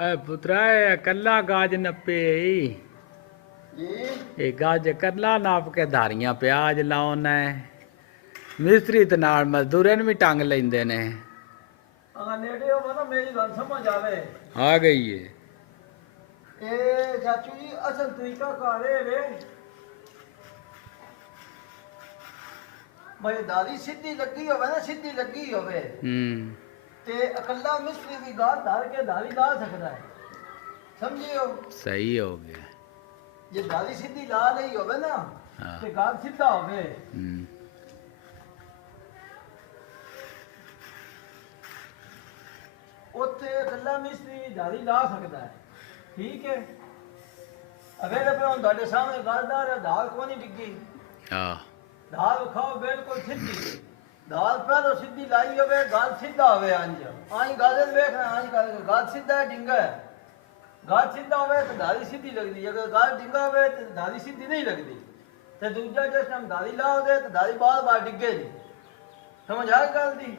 ए पुत्रा कल्ला गाज नपे ये गाज कल्ला नाप के धारियां प्याज लाउना है मिस्त्री ते नाल मजदूरे भी टंग लेंदे ने नेड़े हो ना मेरी गल समझ आवे आ गई है ए चाचू जी असल तरीका कारे वे भाई दादी सीधी लगी होवे ना सीधी लगी होवे ते अकल्ला मिस्त्री की गाल धार के दादी ला सकता है समझियो सही हो गया ये दादी सीधी ला नहीं होवे ना हाँ। ते गाल सीधा होवे उत्थे अकल्ला मिस्त्री दादी ला सकता है ठीक है अगर पे हम ਤੁਹਾਡੇ सामने गालदार है दाल को नहीं डिग्गी हां दाल खाओ बिल्कुल सीधी दाल पहले सीधी लाई होवे गाल सीधा होवे अंज आई गाल देखना आज गाल सीधा है डिंगा है गाल सीधा होवे तो दाली सीधी लगदी अगर गाल डिंगा होवे तो दाली सीधी नहीं लगदी ते दूजा जिस टाइम दाली लाओगे तो दाली बार बार डिगे नहीं समझ आ गई गल दी